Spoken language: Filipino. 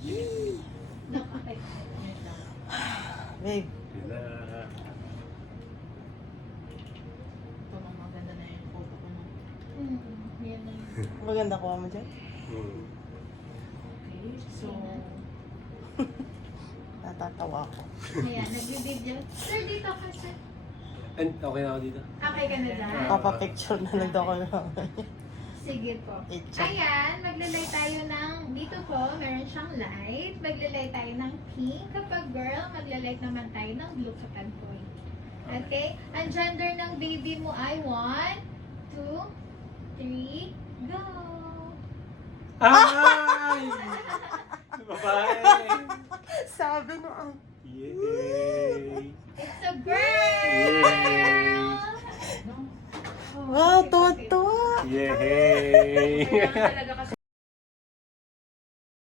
Okay. Babe, Yun na. Ito ang maganda na yung photo ko na. Yan na yun. maganda kuha mo dyan. Hmm. Okay, so... Natatawa ako. Ayan, nag-video. Sir, dito ka, sir. And okay na ako dito. Okay ka na dyan? Papapicture na lang daw ko lang. Sige po. Itcha. Ayan, maglalay tayo ng, dito po, meron siyang light. Maglalay tayo ng pink. Kapag girl, maglalay naman tayo ng blue kapag boy. Okay? Ang gender ng baby mo ay 1, 2, 3, go! Ay! Babae! Sabi no ang... Yes.